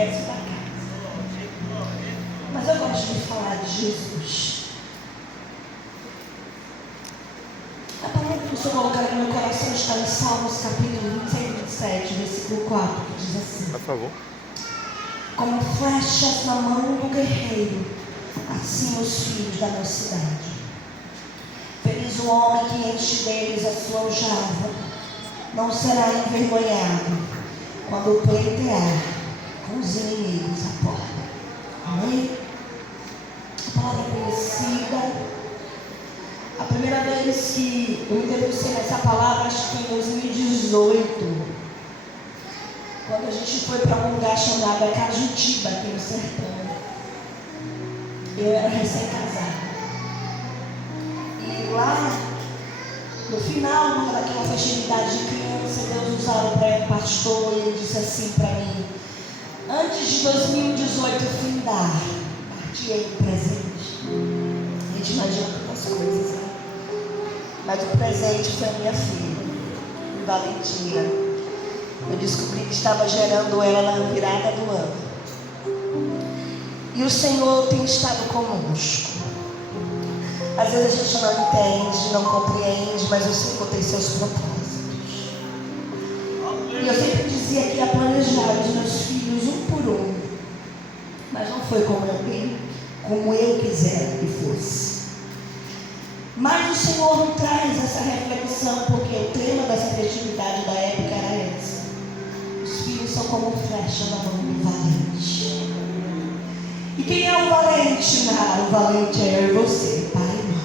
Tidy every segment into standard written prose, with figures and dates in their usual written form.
alicerce da casa. Mas eu gosto de falar de Jesus. A palavra que o Senhor colocar no meu coração está em Salmos capítulo 26 e 27, versículo 4, que diz assim: Por favor. como flechas na mão do guerreiro, assim os filhos da mocidade. Feliz o homem que enche deles a sua aljava, não será envergonhado quando pleitear com os inimigos à porta. Amém? A palavra conhecida. A primeira vez que eu me debrucei nessa palavra, acho que foi em 2018, quando a gente foi para um lugar chamado Cajutiba, aqui no sertão. Eu era recém-casada. E lá, no final daquela festividade de criança, Deus usava para o pastor, e ele disse assim para mim: antes de 2018 findar, partilhei o presente. A gente imagina tantas coisas, né? Mas o presente foi a minha filha, Valentina. Eu descobri que estava gerando ela na virada do ano. E o Senhor tem estado conosco. Às vezes a gente não entende, não compreende, mas o Senhor tem seus propósitos. E eu sempre dizia que ia planejar os meus filhos um por um, mas não foi como eu quisera que fosse. Mas o Senhor não traz essa reflexão, porque o tema dessa festividade da época era esse: os filhos são como flecha na mão do valente. E quem é o valente? O valente é eu e você, pai e mãe.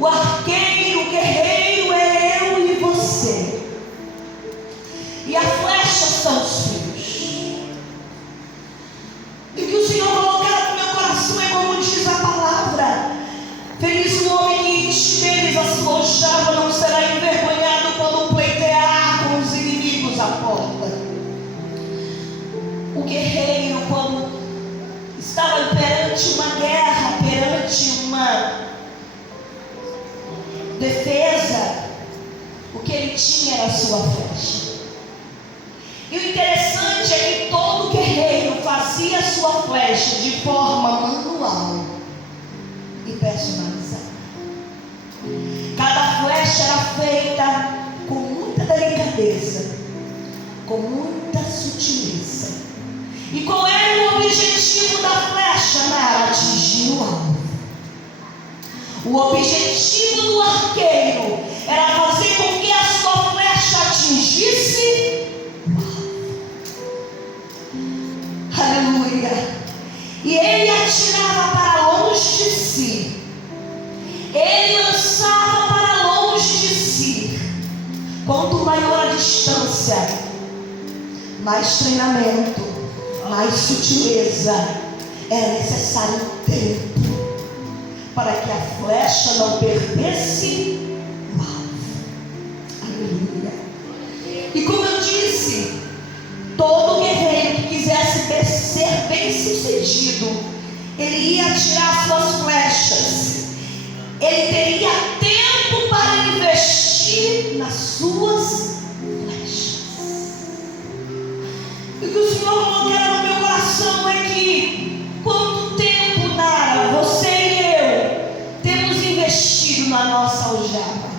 O arqueiro, o guerreiro é eu e você. E a flecha são os filhos. E o que o Senhor colocar no meu coração é como diz a palavra: feliz o homem que enche deles a sua aljava, não será envergonhado quando pleitear com os inimigos à porta. O guerreiro, quando estava perante uma guerra, perante uma defesa, o que ele tinha era a sua flecha. E o interessante é que todo guerreiro fazia a sua flecha de forma manual e personalizada. Cada flecha era feita com muita delicadeza, com muita sutileza. E qual era o objetivo da flecha? Era atingir o alvo. O objetivo do arqueiro era fazer com que a sua flecha atingisse o alvo. Aleluia. E ele atirava para longe de si. Ele lançava para longe de si. Quanto maior a distância, mais treinamento, mais sutileza, era necessário tempo para que a flecha não perdesse o alvo. Aleluia. E como eu disse, todo guerreiro que quisesse ser bem sucedido, ele ia atirar suas flechas. Ele teria tempo para investir nas suas flechas. E o que o Senhor colocar no meu coração é que quanto tempo, Nara, você e eu temos investido na nossa aljava?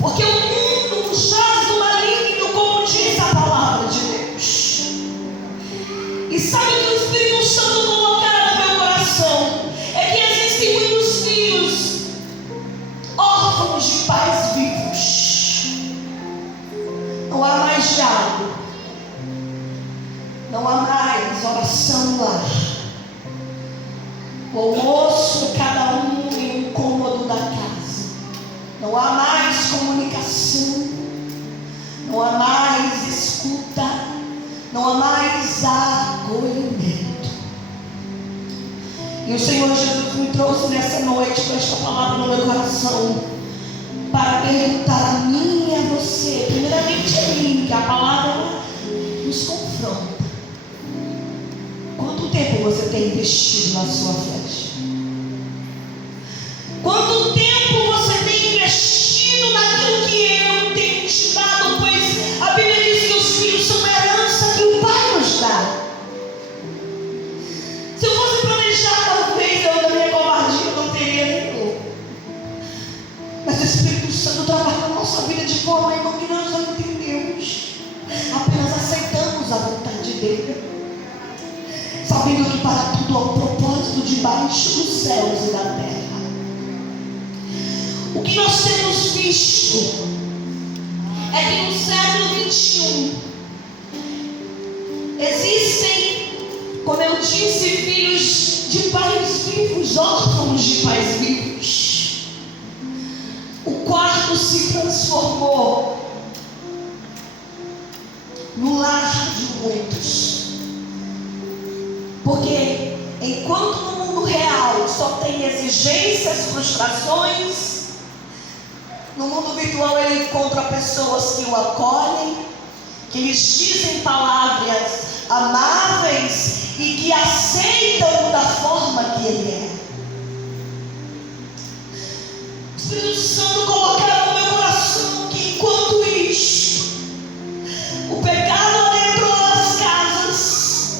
Porque o mundo jaz do maligno, como diz a palavra de Deus. E sabe o que o Espírito Santo colocar no meu coração? É que existem muitos filhos órfãos de pais vivos. Não há mais diálogo, não há mais oração no lar. O almoço, cada um em um cômodo da casa. Não há mais comunicação, não há mais escuta, não há mais acolhimento. E o Senhor Jesus me trouxe nessa noite com esta palavra no meu coração para perguntar a mim e a você, primeiramente a mim, que a palavra nos confronta. Quanto tempo você tem investido na sua flecha? Quanto tempo você tem investido naquilo que eu tenho te dado? Pois a Bíblia diz que os filhos são debaixo dos céus e da terra. O que nós temos visto é que no século XXI existem, como eu disse, filhos de pais vivos, órfãos de pais vivos. O quarto se transformou no lar de muitos. Porque enquanto no mundo real só tem exigências, frustrações, no mundo virtual ele encontra pessoas que o acolhem, que lhes dizem palavras amáveis e que aceitam da forma que ele é. O Espírito Santo colocava no meu coração que enquanto isso, o pecado adentrou nas casas,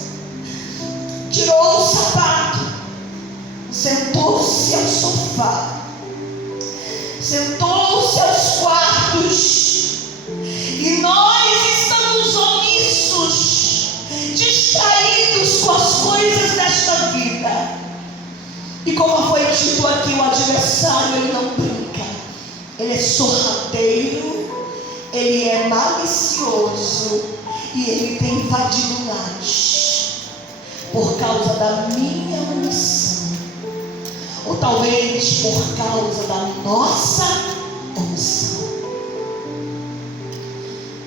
tirou o sapato, sentou-se ao sofá, sentou-se aos quartos, e nós estamos omissos, distraídos com as coisas desta vida. E como foi dito aqui, o adversário, ele não brinca, ele é sorrateiro, ele é malicioso, e ele tem invadido lares por causa da minha omissão, ou talvez por causa da nossa omissão.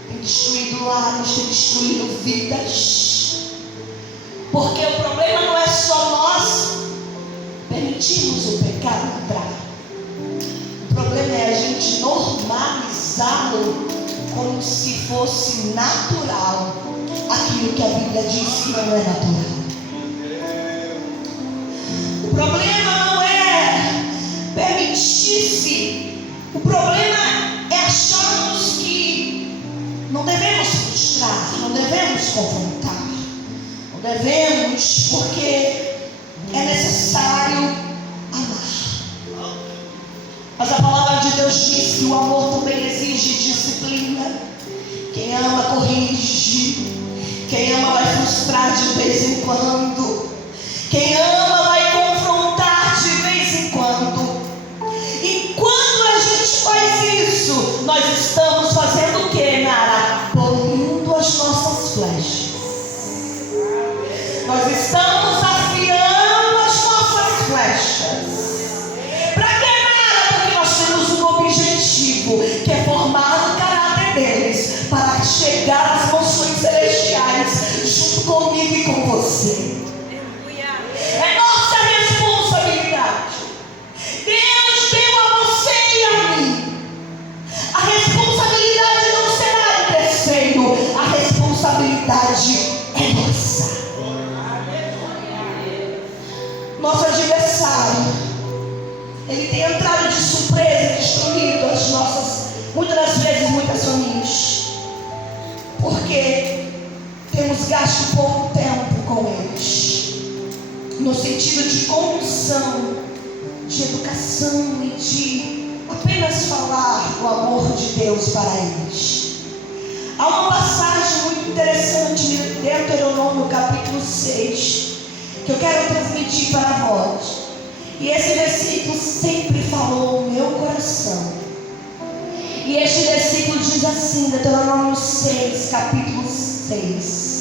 Tem destruído lares, tem destruído vidas, porque o problema não é só nós permitirmos o pecado entrar. O problema é a gente normalizá-lo como se fosse natural aquilo que a Bíblia diz que não é natural. O problema não é permitir-se, o problema é acharmos que não devemos frustrar, não devemos confrontar, não devemos, porque é necessário amar. Mas a palavra de Deus diz que o amor também exige disciplina. Quem ama corrige, quem ama vai frustrar de vez em quando, quem ama vai confrontar de vez em quando. E quando a gente faz isso, nós estamos fazendo o que, Nara? Polindo as nossas flechas. Nós estamos afiando as nossas flechas. Para que, Nara? Porque nós temos um objetivo, que é formar o caráter deles, para chegar às mansões celestiais, junto comigo e com você. É nossa responsabilidade. Deus deu a você e a mim. A responsabilidade não será do terceiro, a responsabilidade é nossa. Nosso adversário, ele tem entrado de surpresa e destruído as nossas, muitas das vezes, muitas famílias, porque temos gasto pouco tempo com eles, no sentido de condução, de educação e de apenas falar o amor de Deus para eles. Há uma passagem muito interessante em Deuteronômio capítulo 6, que eu quero transmitir para vós. E esse versículo sempre falou no meu coração. E este versículo diz assim, Deuteronômio 6, capítulo 6.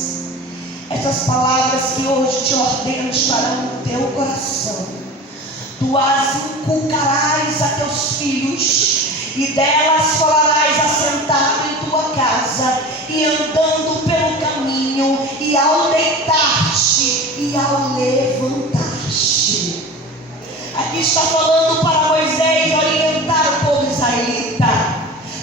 Essas palavras que hoje te ordeno estarão no teu coração. Tu as inculcarás a teus filhos, e delas falarás assentado em tua casa, e andando pelo caminho, e ao deitar-te, e ao levantar-te. Aqui está falando para Moisés orientar o povo israelita,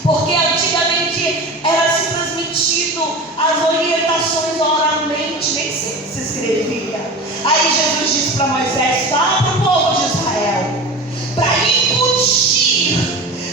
porque antigamente era se transmitido as orientações oralmente, nem sempre se escrevia. Aí Jesus disse para Moisés: fala para o povo de Israel, para incutir,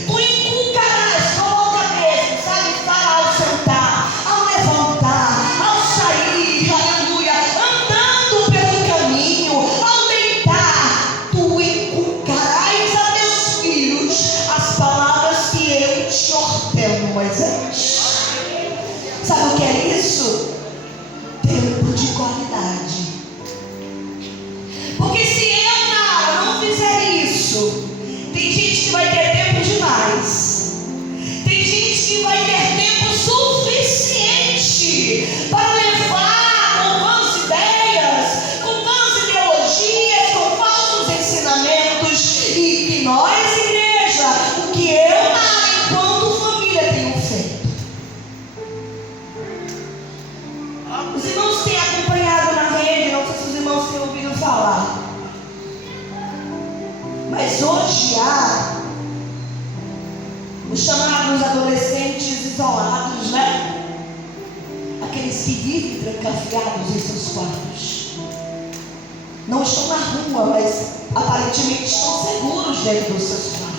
tu inculcarás, coloca mesmo, sabe, para ao sentar, ao levantar, ao sair, aleluia, andando pelo caminho, ao deitar, tu inculcarás a teus filhos as palavras que eu te ordeno, Moisés. Sabe o que é isso? Tempo de qualidade. Porque se eu aqueles que vivem trancafiados em seus quartos. Não estão na rua, mas aparentemente estão seguros dentro dos seus quartos.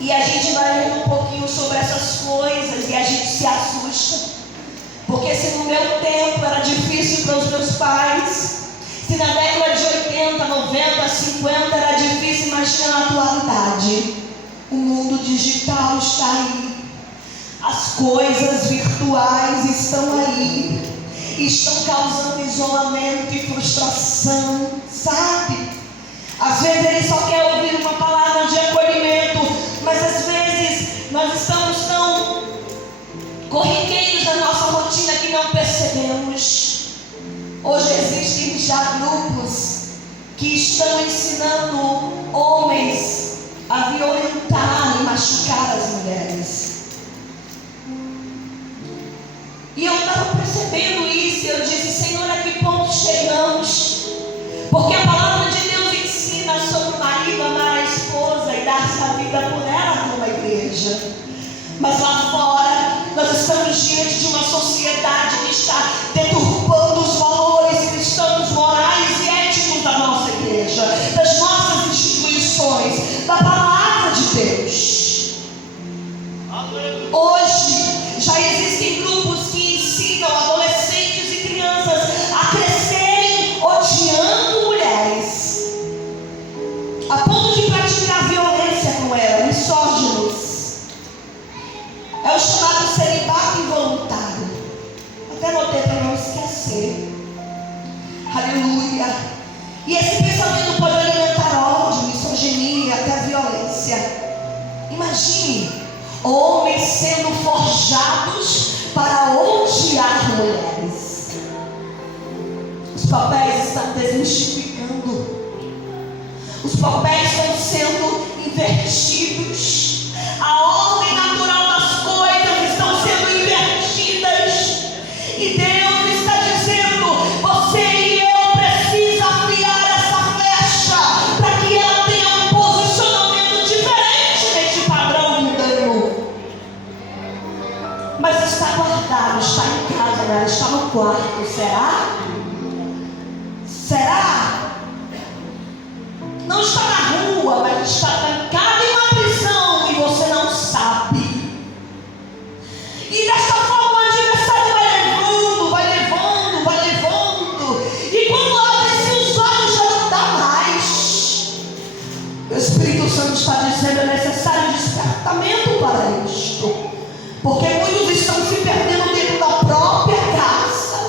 E a gente vai lendo um pouquinho sobre essas coisas e a gente se assusta. Porque se no meu tempo era difícil para os meus pais, se na década de 80, 90, 50 era difícil, imagina na atualidade. O mundo digital está aí. As coisas virtuais estão aí. Estão causando isolamento e frustração, sabe? Às vezes ele só quer ouvir uma palavra de acolhimento, mas às vezes nós estamos tão corriqueiros na nossa rotina que não percebemos. Hoje existem já grupos que estão ensinando homens a violentar e machucar as mulheres. E eu estava percebendo isso, e eu disse: Senhor, a que ponto chegamos? Porque a palavra de Deus ensina sobre o marido amar a esposa e dar-se a vida por ela como a igreja. Mas lá fora, nós estamos diante de uma sociedade que está deturpando os valores cristãos, morais e éticos da nossa igreja, das nossas instituições, da palavra de Deus. Hoje, já existem grupos que ensinam adolescentes e crianças a crescerem odiando mulheres, a ponto de praticar violência com elas, misóginos. É o chamado celibato involuntário. Até anotei para não esquecer. Aleluia. E esse pensamento pode alimentar ódio, misoginia, até violência. Imagine homens sendo forjados para odiar mulheres. Os papéis estão desmistificando. Os papéis estão sendo invertidos. A ordem natural das coisas estão sendo invertidas. E Deus está dizendo: você e eu precisamos afiar essa flecha para que ela tenha um posicionamento diferente desse padrão mundano. Mas está guardado, está em casa, né? Está no quarto. Será? Será? Não está na rua, mas está trancado em uma prisão e você não sabe. E dessa forma o adversário vai levando. E quando abre-se os olhos já não dá mais. O Espírito Santo está dizendo: é necessário despertamento para isto. Porque muitos estão se perdendo dentro da própria casa.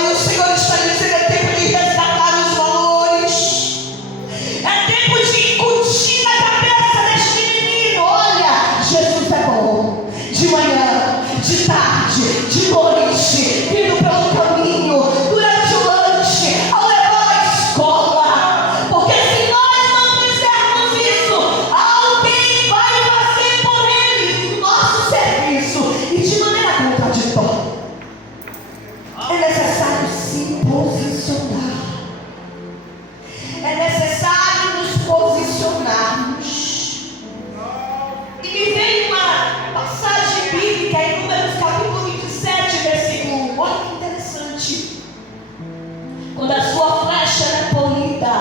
E o Senhor está dizendo: é tempo de resgatar os valores. É tempo de incutir na cabeça deste menino: olha, Jesus é bom. De manhã, de tarde, de noite, vindo pelo caminho, durante o lanche, ao levar à escola. Porque se nós não fizermos isso, alguém vai fazer por ele o nosso serviço, e de maneira contraditória. É necessário se posicionar. É necessário nos posicionarmos. E me veio uma passagem bíblica em Números capítulo 27, versículo 1. Olha que interessante. Quando a sua flecha é polida,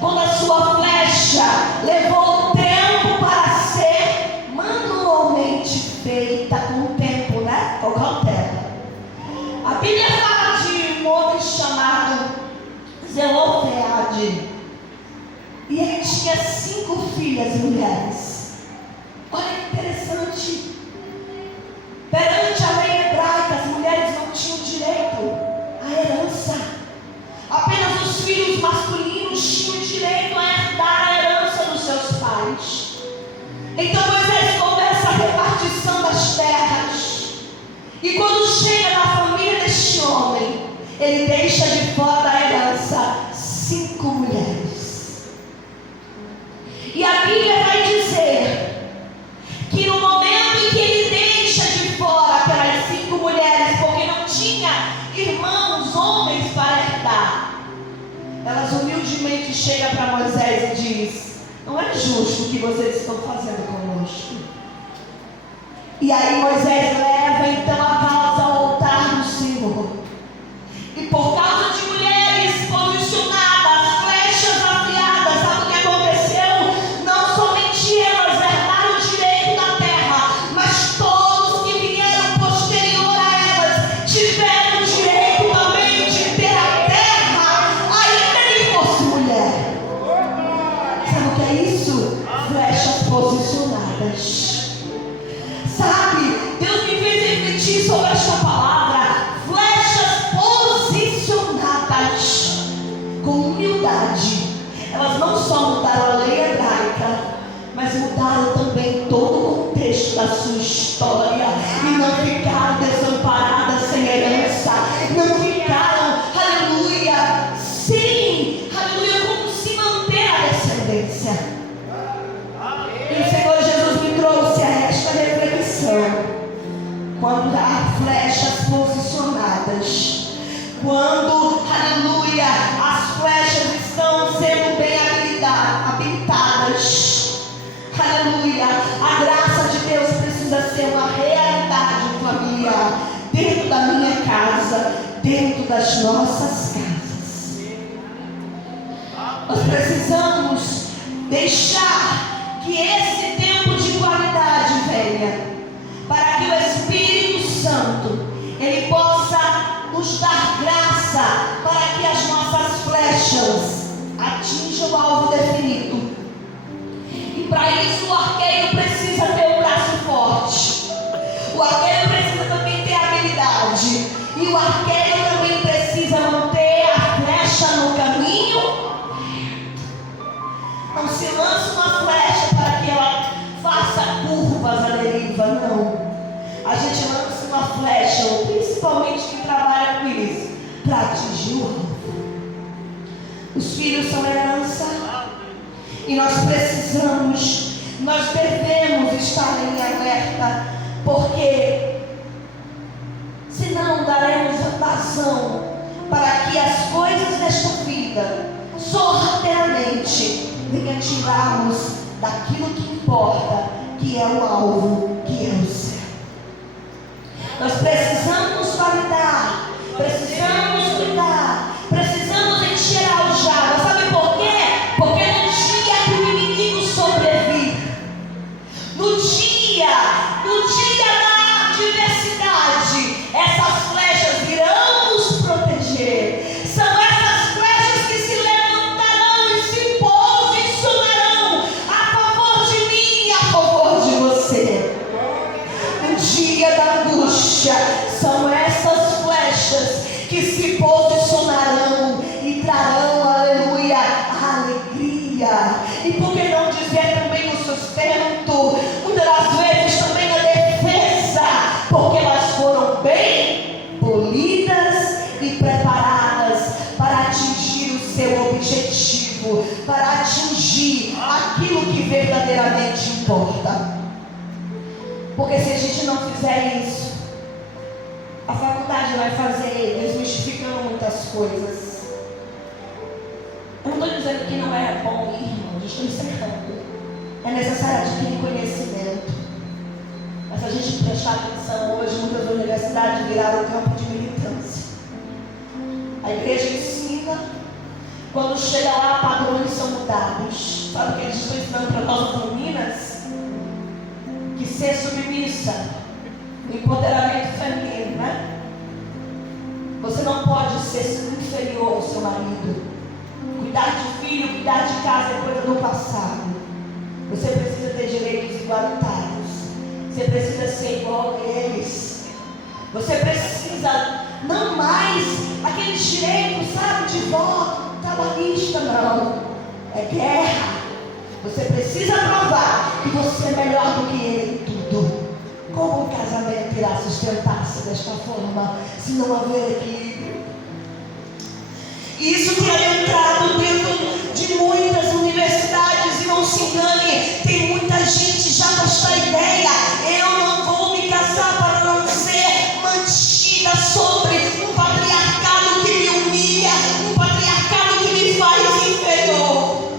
quando a sua flecha levou tempo para ser manualmente feita, com tempo, né? Com cautela. A Bíblia fala de um homem chamado Zelofeade. E ele tinha 5 filhas mulheres. Olha que interessante. Perante a lei hebraica, as mulheres não tinham direito à herança. Apenas os filhos masculinos tinham direito a herdar a herança dos seus pais. Então Moisés começa a repartição das terras. E quando chega na família deste homem, ele deixa de fora da herança 5 mulheres. E a Bíblia vai dizer que no momento em que ele deixa de fora aquelas 5 mulheres, porque não tinha irmãos, homens para herdar, elas humildemente chegam para Moisés e diz: não é justo o que vocês estão fazendo conosco. E aí Moisés leva então a causa ao altar do Senhor. E por causa de mulheres posicionadas, flechas afiadas, sabe o que aconteceu? Não somente elas herdaram o direito da terra, mas todos que vieram posterior a elas tiveram o direito também de ter a terra, ainda que fosse mulher. Sabe o que é isso? Flechas posicionadas. Sabe, Deus me fez refletir sobre esta palavra. Flechas posicionadas com humildade. Elas não só mudaram a lei hebraica, mas mudaram também todo o contexto da sua história. E não ficaram desamparadas sem herança. Não ficaram, aleluia, sem, aleluia, como se manter a descendência. E o Senhor Jesus me trouxe a esta reflexão. Quando há flechas posicionadas, quando, aleluia, as flechas estão sendo bem habilitadas, aleluia, a graça de Deus precisa ser uma realidade familiar, dentro da minha casa, dentro das nossas casas. Nós precisamos deixar que esse tempo de qualidade venha, para que o Espírito Santo, ele possa nos dar graça para que as nossas flechas atinjam o alvo definido. E para isso o arqueiro precisa ter um braço forte. O arqueiro precisa também ter habilidade. E o arqueiro também precisa manter a flecha no caminho. Não se lança uma flecha para que ela faça curvas à deriva, não. A gente lança uma flecha, ou principalmente quem trabalha com isso, para atingir o alvo. Os filhos são herança e nós devemos estar em alerta, porque senão daremos vazão para que as coisas desta vida sorrateiramente venham tirarmos daquilo que importa, que é o alvo, que é o céu. Nós precisamos validar, precisamos cuidar, precisamos encher a aljava. Sabe por quê? Porque no dia que o inimigo sobrevive, no dia da adversidade, essas flechas irão nos proteger. São essas flechas que se levantarão e se posicionarão a favor de mim e a favor de você. No dia da angústia, são essas flechas que se posicionarão e trarão, aleluia, a alegria. E por que não dizer também o sustento? Muitas das vezes também a defesa, porque elas foram bem polidas e preparadas para atingir o seu objetivo, para atingir aquilo que verdadeiramente importa. Porque se a gente não fizer isso, a faculdade vai fazer desmistificando muitas coisas. Eu não estou dizendo que não é bom ir, irmãos, eu estou encerrando. É necessário adquirir conhecimento. Mas se a gente prestar atenção, hoje muitas universidades viraram campo de militância. A igreja ensina, quando chega lá, padrões são mudados. Sabe o que eles estão ensinando para nossas meninas? Que ser submissa, o empoderamento feminino, né? Você não pode ser inferior ao seu marido. Cuidar de filho, cuidar de casa é coisa do passado. Você precisa ter direitos igualitários. Você precisa ser igual a eles. Você precisa não mais aqueles direitos, sabe, de voto trabalhista, não. É guerra. Você precisa provar que você é melhor do que ele em tudo. Como o casamento irá sustentar-se desta forma, se não houver equilíbrio? Isso tem entrado dentro de muitas universidades, e não se engane, tem muita gente já com esta ideia: eu não vou me casar para não ser mantida sobre um patriarcado que me humilha, um patriarcado que me faz inferior.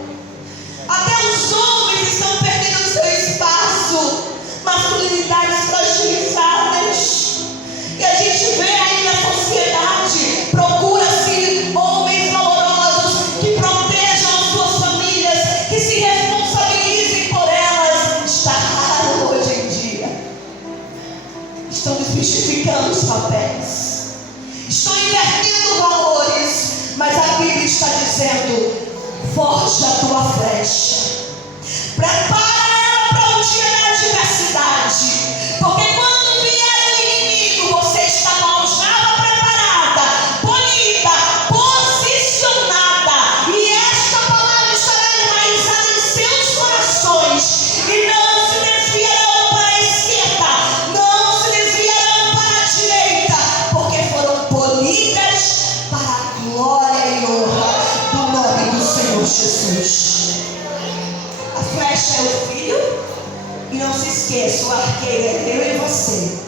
Até os homens estão perdendo seu espaço. Masculinidades fragilizadas multiplicando os papéis. Estou invertendo valores, mas a Bíblia está dizendo: forja a tua flecha. Prepara ela para o dia da adversidade. Porque quando vier o inimigo, você está com a aljava preparada, polida, posicionada. E esta palavra estará enraizada em seus corações. E não se desviarão para a esquerda, não se desviarão para a direita, porque foram polidas para a glória e honra do nome do Senhor Jesus. A flecha é o filho. E não se esqueça, o arqueiro é eu e você.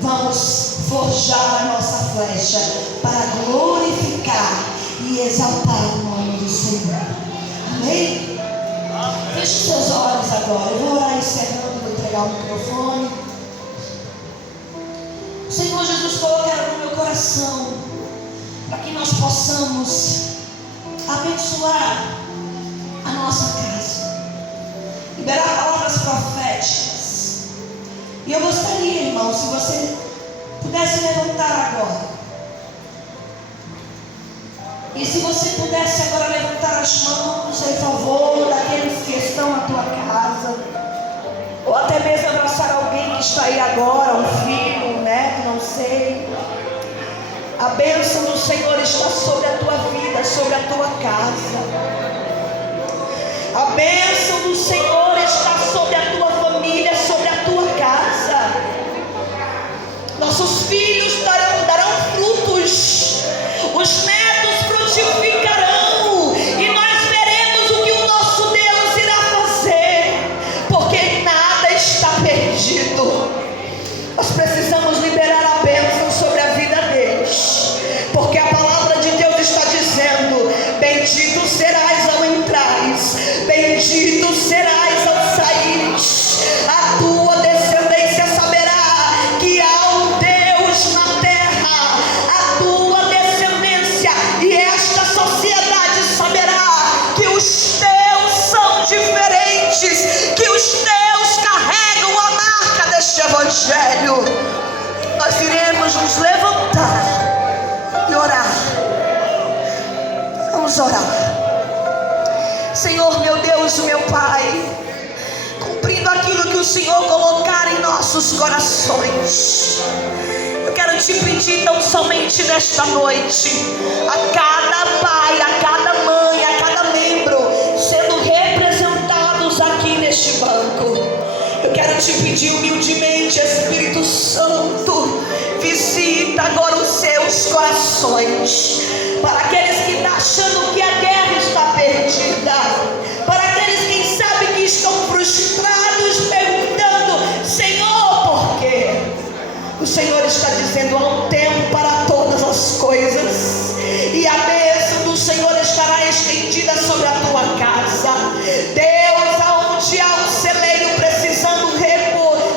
Vamos forjar a nossa flecha para glorificar e exaltar o nome do Senhor. Amém? Feche os seus olhos agora. Eu vou orar encerrando, vou entregar o microfone. O Senhor Jesus colocaram no meu coração para que nós possamos abençoar a nossa casa, liberar palavras proféticas. E eu gostaria, irmão, se você pudesse levantar agora. E se você pudesse agora levantar as mãos em favor daqueles que estão na tua casa, ou até mesmo abraçar alguém que está aí agora, um filho, um neto, não sei. A bênção do Senhor está sobre a tua vida, sobre a tua casa. A bênção do Senhor está sobre a tua família, sobre a tua casa. Nossos filhos darão frutos, os netos frutificarão, e nós veremos o que o nosso Deus irá fazer, porque nada está perdido. Nós precisamos liberar a bênção sobre a vida deles, porque a palavra de Deus está dizendo: bendito serás ao entrares, bendito serás ao saíres. A tua descendência saberá que há um Deus na terra. A tua descendência e esta sociedade saberá que os teus são diferentes, que os teus carregam a marca deste evangelho. Nós iremos nos levantar e orar. Vamos orar. Senhor, meu Deus, meu Pai, cumprindo aquilo que o Senhor colocar em nossos corações, eu quero te pedir tão somente nesta noite, a cada pai, a cada mãe, a cada membro sendo representados aqui neste banco, eu quero te pedir humildemente, Espírito Santo, visita agora os seus corações. Para aqueles que estão achando que a guerra está perdida, para aqueles que sabem que estão frustrados, perguntando: Senhor, por quê? O Senhor está dizendo: há um tempo para todas as coisas, e a bênção do Senhor estará estendida sobre a tua casa. Deus, aonde há um celeiro precisando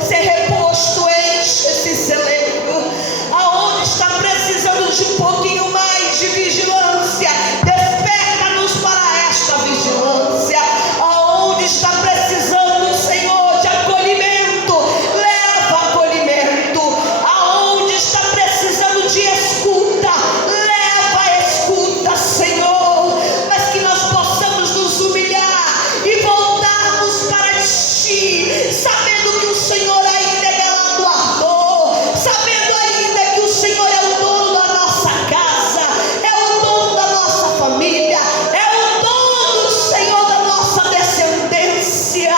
ser reposto, enche esse celeiro. Aonde está precisando de um pouquinho mais de vigilância, desperta-nos para esta vigilância. Aonde está precisando, Senhor, de acolhimento, leva acolhimento. Aonde está precisando de escuta, leva escuta, Senhor. Mas que nós possamos nos humilhar e voltarmos para ti, sabendo que o Senhor ainda é galardoador, sabendo ainda que o Senhor é o dono da nossa casa, é o dono da nossa família, é o dono, Senhor, da nossa descendência.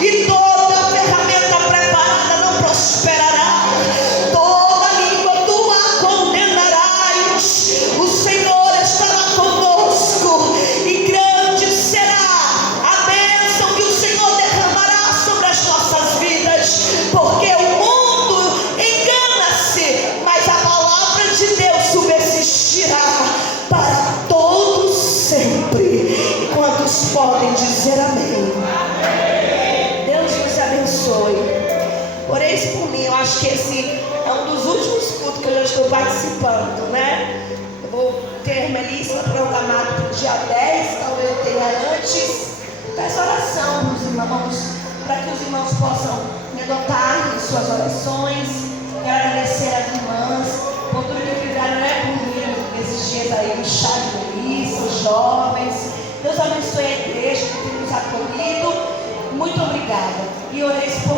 E toda ferramenta preparada não prosperará, toda língua tu a condenarás. O Senhor estará conosco, e grande será a bênção que o Senhor derramará sobre as nossas vidas, porque o mundo engana-se, mas a palavra de Deus subsistirá para todos sempre. E quantos podem dizer amém? Deus nos abençoe. Oreis por mim. Eu acho que esse é um dos últimos cultos que eu já estou participando, né? Eu vou ter Melissa programado para o dia 10, talvez eu tenha antes. Peço oração dos irmãos, para que os irmãos possam me adotar em suas orações. Quero agradecer a vida E orei esse